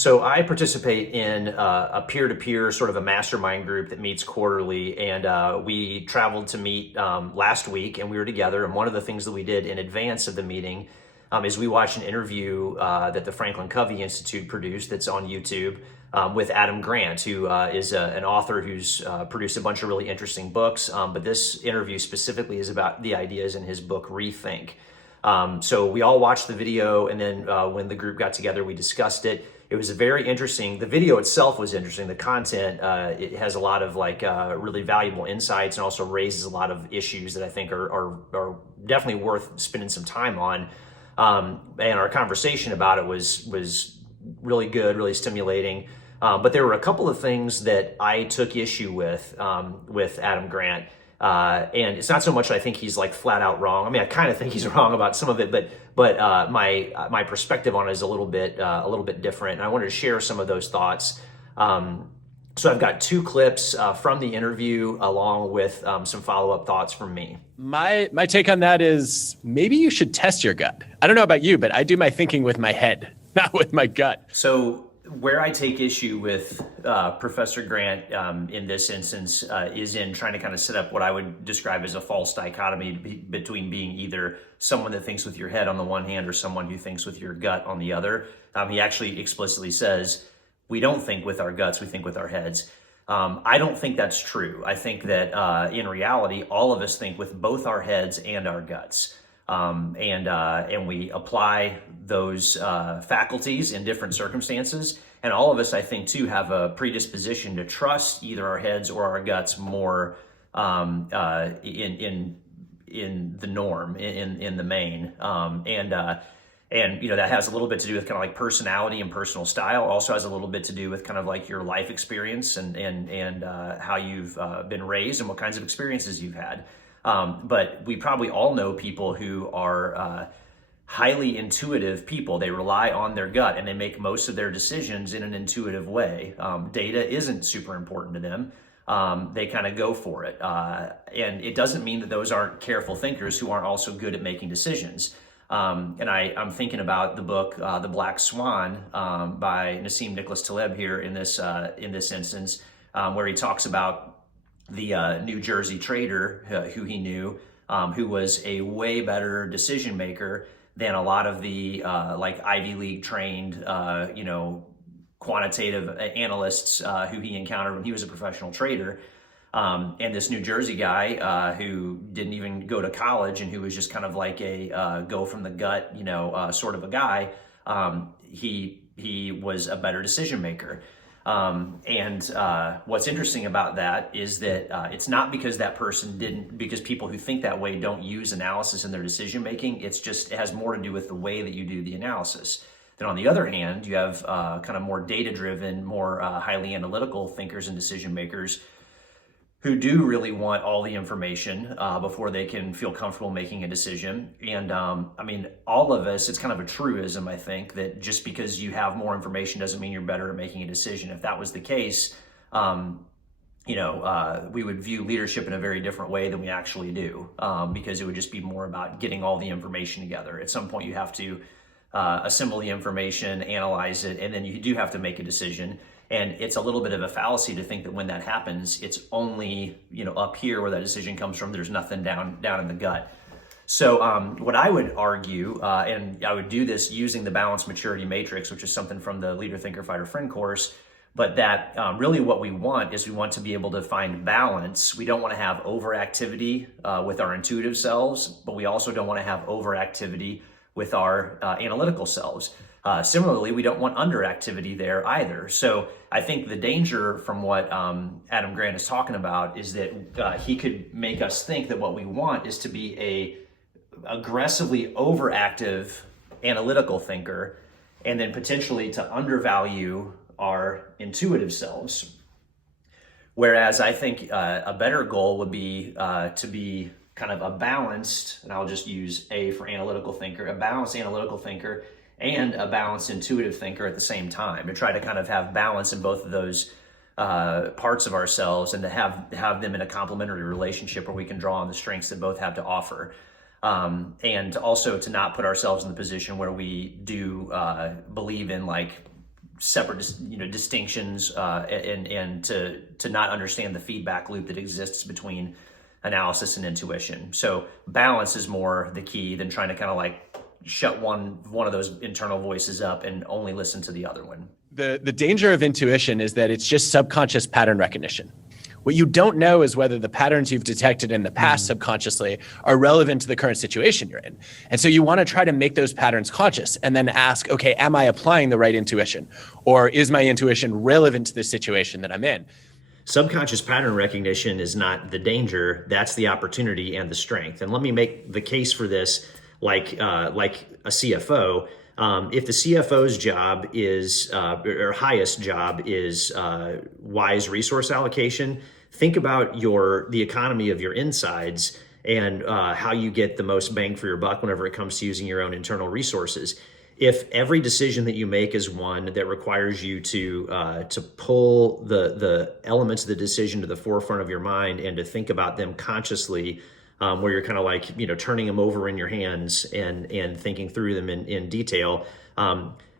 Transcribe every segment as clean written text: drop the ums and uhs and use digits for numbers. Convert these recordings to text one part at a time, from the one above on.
So I participate in a peer-to-peer sort of a mastermind group that meets quarterly, and we traveled to meet last week, and we were together. And one of the things that we did in advance of the meeting is we watched an interview that the Franklin Covey Institute produced that's on YouTube with Adam Grant, who is an author who's produced a bunch of really interesting books. But this interview specifically is about the ideas in his book Rethink. So we all watched the video, and then when the group got together, we discussed it. It was very interesting. The video itself was interesting. The content, it has a lot of really valuable insights, and also raises a lot of issues that I think are definitely worth spending some time on. And our conversation about it was really good, really stimulating. But there were a couple of things that I took issue with Adam Grant. And it's not so much that I think he's like flat out wrong. I mean, I kind of think he's wrong about some of it, but my perspective on it is a little bit different. And I wanted to share some of those thoughts. So I've got two clips from the interview, along with some follow-up thoughts from me. My take on that is maybe you should test your gut. I don't know about you, but I do my thinking with my head, not with my gut. So where I take issue with Professor Grant in this instance is in trying to kind of set up what I would describe as a false dichotomy between being either someone that thinks with your head on the one hand or someone who thinks with your gut on the other. He actually explicitly says, we don't think with our guts, we think with our heads. I don't think that's true. I think that in reality, all of us think with both our heads and our guts. And we apply those faculties in different circumstances. And all of us, I think, too, have a predisposition to trust either our heads or our guts more in the norm, in the main. And that has a little bit to do with kind of like personality and personal style. Also has a little bit to do with kind of like your life experience and how you've been raised and what kinds of experiences you've had. But we probably all know people who are highly intuitive people. They rely on their gut and they make most of their decisions in an intuitive way. Data isn't super important to them. They kind of go for it. And it doesn't mean that those aren't careful thinkers who aren't also good at making decisions. And I'm thinking about the book, The Black Swan, by Nassim Nicholas Taleb here in this instance, where he talks about the New Jersey trader who he knew, who was a way better decision maker than a lot of the like Ivy League trained, quantitative analysts who he encountered when he was a professional trader. And this New Jersey guy who didn't even go to college and who was just kind of like a go from the gut, sort of a guy, he was a better decision maker. And what's interesting about that is that it's not because that person because people who think that way don't use analysis in their decision making. It has more to do with the way that you do the analysis. Then on the other hand, you have kind of more data driven, more highly analytical thinkers and decision makers who do really want all the information before they can feel comfortable making a decision. And all of us, it's kind of a truism, I think, that just because you have more information doesn't mean you're better at making a decision. If that was the case, we would view leadership in a very different way than we actually do, because it would just be more about getting all the information together. At some point, you have to assemble the information, analyze it, and then you do have to make a decision. And it's a little bit of a fallacy to think that when that happens, it's only up here where that decision comes from. There's nothing down in the gut. So what I would argue, and I would do this using the Balanced Maturity Matrix, which is something from the Leader, Thinker, Fighter, Friend course, but that really what we want is we want to be able to find balance. We don't want to have overactivity with our intuitive selves, but we also don't want to have overactivity with our analytical selves. Similarly, we don't want underactivity there either. So I think the danger from what Adam Grant is talking about is that he could make us think that what we want is to be a aggressively overactive analytical thinker, and then potentially to undervalue our intuitive selves. Whereas I think a better goal would be to be kind of a balanced, and I'll just use A for analytical thinker, a balanced analytical thinker and a balanced intuitive thinker at the same time, to try to kind of have balance in both of those parts of ourselves, and to have them in a complementary relationship where we can draw on the strengths that both have to offer. And also to not put ourselves in the position where we do believe in like separate distinctions, and to not understand the feedback loop that exists between analysis and intuition. So balance is more the key than trying to kind of like shut one of those internal voices up and only listen to the other one. The danger of intuition is that it's just subconscious pattern recognition. What you don't know is whether the patterns you've detected in the past subconsciously are relevant to the current situation you're in. And so you want to try to make those patterns conscious and then ask, okay, am I applying the right intuition? Or is my intuition relevant to the situation that I'm in? Subconscious pattern recognition is not the danger, that's the opportunity and the strength. And let me make the case for this like a CFO. If the CFO's job is, or highest job is wise resource allocation, think about the economy of your insides and how you get the most bang for your buck whenever it comes to using your own internal resources. If every decision that you make is one that requires you to pull the elements of the decision to the forefront of your mind and to think about them consciously, where you're kind of like, turning them over in your hands and thinking through them in detail.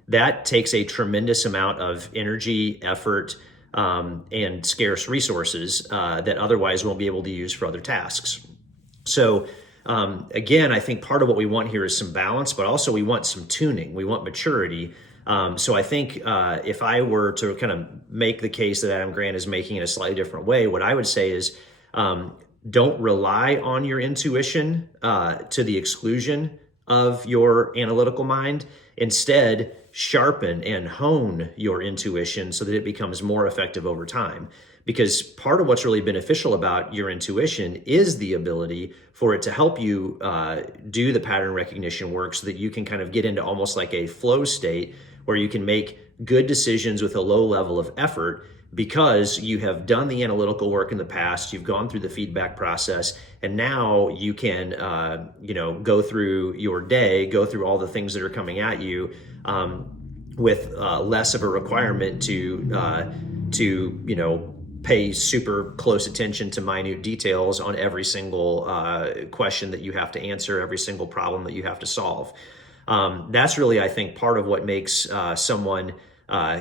That takes a tremendous amount of energy, effort, and scarce resources that otherwise won't be able to use for other tasks. So again, I think part of what we want here is some balance, but also we want some tuning. We want maturity. So I think if I were to kind of make the case that Adam Grant is making in a slightly different way, what I would say is, don't rely on your intuition to the exclusion of your analytical mind. Instead, sharpen and hone your intuition so that it becomes more effective over time. Because part of what's really beneficial about your intuition is the ability for it to help you do the pattern recognition work so that you can kind of get into almost like a flow state where you can make good decisions with a low level of effort, because you have done the analytical work in the past, you've gone through the feedback process, and now you can, go through your day, go through all the things that are coming at you with less of a requirement to pay super close attention to minute details on every single question that you have to answer, every single problem that you have to solve. That's really, I think, part of what makes someone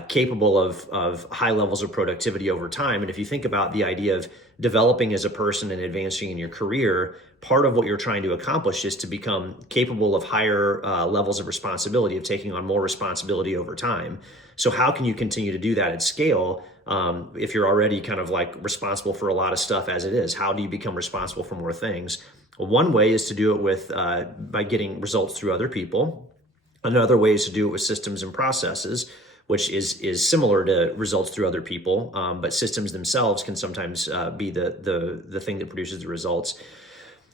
capable of high levels of productivity over time. And if you think about the idea of developing as a person and advancing in your career, part of what you're trying to accomplish is to become capable of higher levels of responsibility, of taking on more responsibility over time. So how can you continue to do that at scale if you're already kind of like responsible for a lot of stuff as it is? How do you become responsible for more things? Well, one way is to do it with by getting results through other people. Another way is to do it with systems and processes, which is similar to results through other people, but systems themselves can sometimes be the thing that produces the results.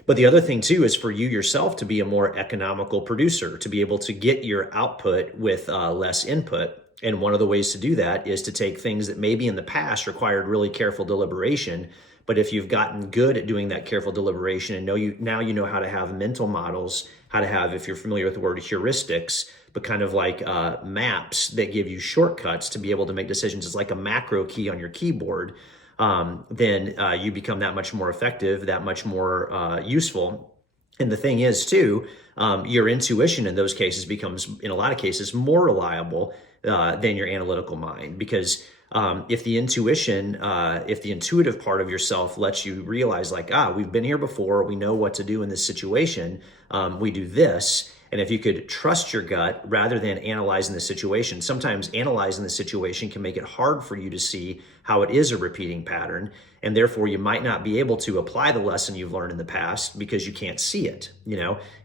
But the other thing too is for you yourself to be a more economical producer, to be able to get your output with less input. And one of the ways to do that is to take things that maybe in the past required really careful deliberation, but if you've gotten good at doing that careful deliberation and now you know how to have mental models, how to have, if you're familiar with the word heuristics, but kind of like maps that give you shortcuts to be able to make decisions. It's like a macro key on your keyboard. Then you become that much more effective, that much more useful. And the thing is too, your intuition in those cases becomes, in a lot of cases, more reliable than your analytical mind. Because if the intuitive part of yourself lets you realize like, we've been here before, we know what to do in this situation, we do this. And if you could trust your gut rather than analyzing the situation, sometimes analyzing the situation can make it hard for you to see how it is a repeating pattern. And therefore you might not be able to apply the lesson you've learned in the past because you can't see it.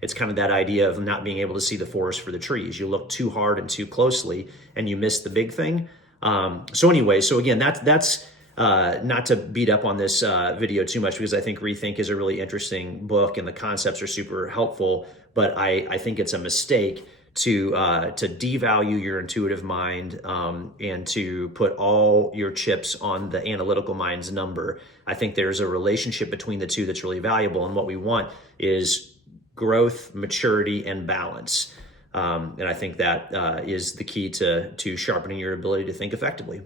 It's kind of that idea of not being able to see the forest for the trees. You look too hard and too closely and you miss the big thing. So again, that's not to beat up on this video too much, because I think Rethink is a really interesting book and the concepts are super helpful, but I think it's a mistake to devalue your intuitive mind and to put all your chips on the analytical mind's number. I think there's a relationship between the two that's really valuable, and what we want is growth, maturity, and balance. And I think that is the key to sharpening your ability to think effectively.